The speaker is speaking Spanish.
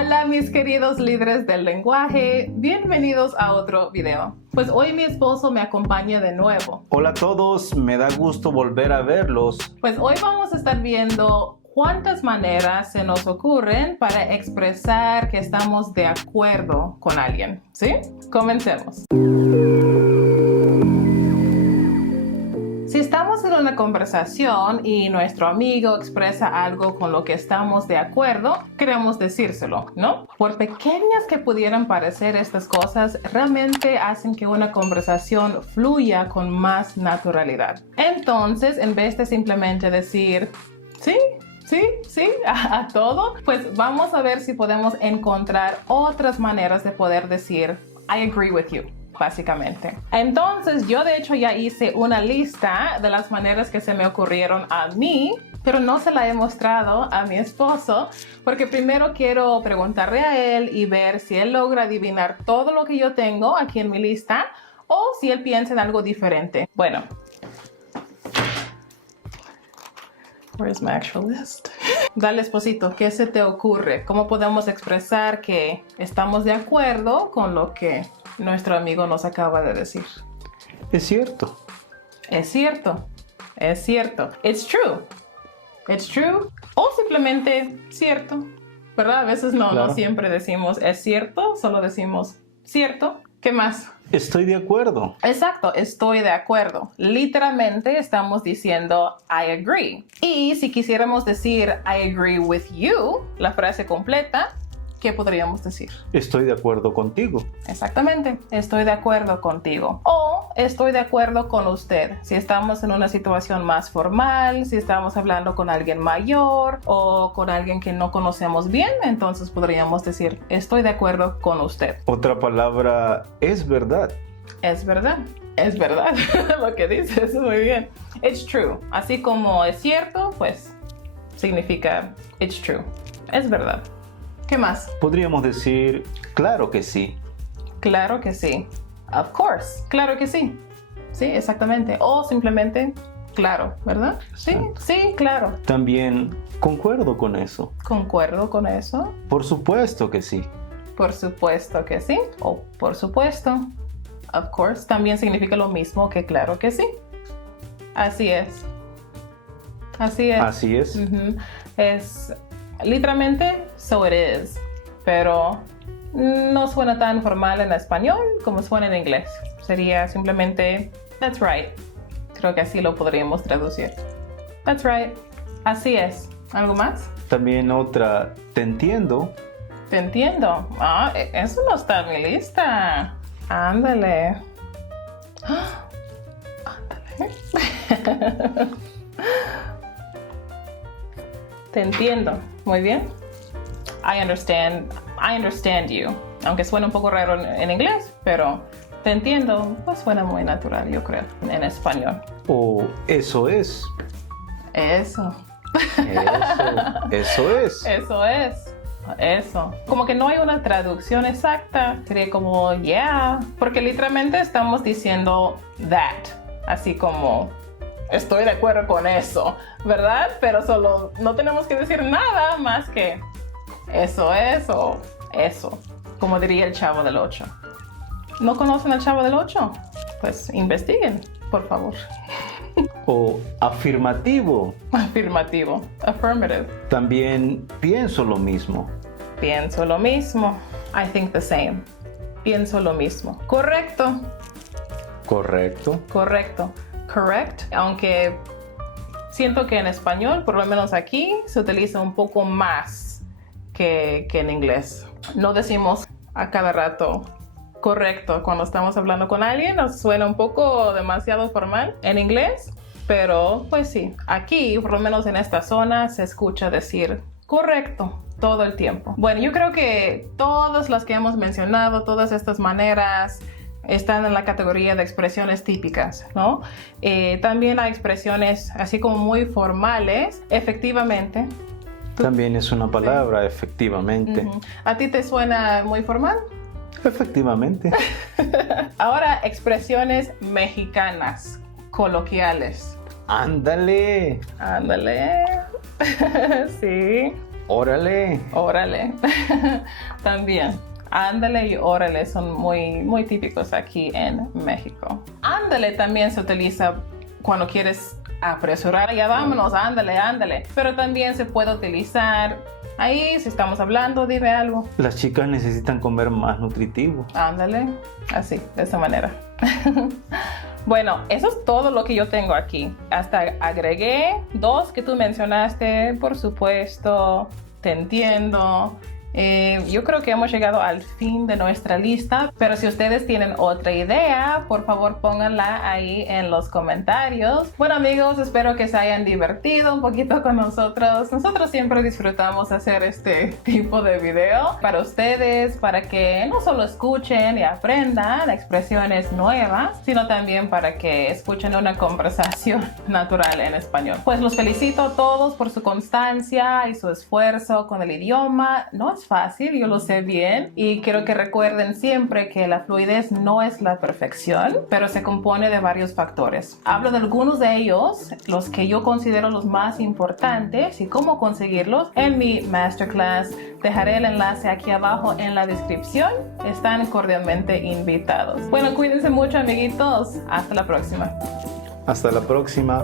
Hola mis queridos líderes del lenguaje, bienvenidos a otro video. Pues hoy mi esposo me acompaña de nuevo. Hola a todos, me da gusto volver a verlos. Pues hoy vamos a estar viendo cuántas maneras se nos ocurren para expresar que estamos de acuerdo con alguien, ¿sí? Comencemos. Si estamos en una conversación y nuestro amigo expresa algo con lo que estamos de acuerdo, queremos decírselo, ¿no? Por pequeñas que pudieran parecer estas cosas, realmente hacen que una conversación fluya con más naturalidad. Entonces, en vez de simplemente decir, sí, a todo, pues vamos a ver si podemos encontrar otras maneras de poder decir, I agree with you. Básicamente. Entonces, yo de hecho ya hice una lista de las maneras que se me ocurrieron a mí, pero no se la he mostrado a mi esposo, porque primero quiero preguntarle a él y ver si él logra adivinar todo lo que yo tengo aquí en mi lista o si él piensa en algo diferente. Bueno. Where's my actual list? Dale, esposito, ¿qué se te ocurre? ¿Cómo podemos expresar que estamos de acuerdo con lo que nuestro amigo nos acaba de decir? Es cierto. Es cierto. Es cierto. It's true. It's true. O simplemente cierto. ¿Verdad? A veces no siempre decimos es cierto, solo decimos cierto. ¿Qué más? Estoy de acuerdo. Exacto, estoy de acuerdo. Literalmente estamos diciendo I agree. Y si quisiéramos decir I agree with you, la frase completa, ¿qué podríamos decir? Estoy de acuerdo contigo. Exactamente, estoy de acuerdo contigo. O estoy de acuerdo con usted. Si estamos en una situación más formal, si estamos hablando con alguien mayor o con alguien que no conocemos bien, entonces podríamos decir estoy de acuerdo con usted. Otra palabra es verdad. Es verdad. Es verdad lo que dices, muy bien. It's true. Así como es cierto, pues significa it's true. Es verdad. ¿Qué más? Podríamos decir, claro que sí. Claro que sí. Of course. Claro que sí. Sí, exactamente. O simplemente, claro, ¿verdad? Sí, sí, claro. También concuerdo con eso. Concuerdo con eso. Por supuesto que sí. Por supuesto que sí. O por supuesto. Of course. También significa lo mismo que claro que sí. Así es. Así es. Así es. Es literalmente, so it is, pero no suena tan formal en español como suena en inglés. Sería simplemente, that's right. Creo que así lo podríamos traducir. That's right. Así es. ¿Algo más? También otra, te entiendo. Te entiendo. Ah, eso no está en mi lista. Ándale. Ándale. Te entiendo. Muy bien. I understand you. Aunque suena un poco raro en inglés, pero te entiendo, pues suena muy natural, yo creo, en español. O eso es. Eso. Eso es. Eso es. Eso. Como que no hay una traducción exacta. Sería como, yeah. Porque literalmente estamos diciendo that. Así como, estoy de acuerdo con eso, ¿verdad? Pero solo no tenemos que decir nada más que eso es o eso, como diría el Chavo del 8. ¿No conocen al Chavo del 8? Pues investiguen, por favor. O afirmativo. Afirmativo. Affirmative. También pienso lo mismo. Pienso lo mismo. I think the same. Pienso lo mismo. Correcto. Correcto. Correcto. Correct. Aunque siento que en español, por lo menos aquí, se utiliza un poco más que en inglés. No decimos a cada rato correcto cuando estamos hablando con alguien. Nos suena un poco demasiado formal en inglés. Pero pues sí, aquí, por lo menos en esta zona, se escucha decir correcto todo el tiempo. Bueno, yo creo que todas las que hemos mencionado, todas estas maneras están en la categoría de expresiones típicas, ¿no? También hay expresiones así como muy formales, efectivamente. También es una palabra, efectivamente. ¿A ti te suena muy formal? Efectivamente. Ahora, expresiones mexicanas, coloquiales. Ándale. Ándale. Sí. Órale. Órale. También. Ándale y órale son muy típicos aquí en México. Ándale también se utiliza cuando quieres apresurar, ya vámonos, ándale. Pero también se puede utilizar ahí, si estamos hablando, dime algo. Las chicas necesitan comer más nutritivo. Ándale, así, de esa manera. Bueno, eso es todo lo que yo tengo aquí. Hasta agregué 2 que tú mencionaste, por supuesto, te entiendo. Yo creo que hemos llegado al fin de nuestra lista, pero si ustedes tienen otra idea, por favor pónganla ahí en los comentarios. Bueno amigos, espero que se hayan divertido un poquito con nosotros. Nosotros siempre disfrutamos hacer este tipo de video para ustedes, para que no solo escuchen y aprendan expresiones nuevas, sino también para que escuchen una conversación natural en español. Pues los felicito a todos por su constancia y su esfuerzo con el idioma. No es fácil, yo lo sé bien, y quiero que recuerden siempre que la fluidez no es la perfección, pero se compone de varios factores. Hablo de algunos de ellos, los que yo considero los más importantes y cómo conseguirlos en mi masterclass. Dejaré el enlace aquí abajo en la descripción. Están cordialmente invitados. Bueno, cuídense mucho amiguitos. Hasta la próxima. Hasta la próxima.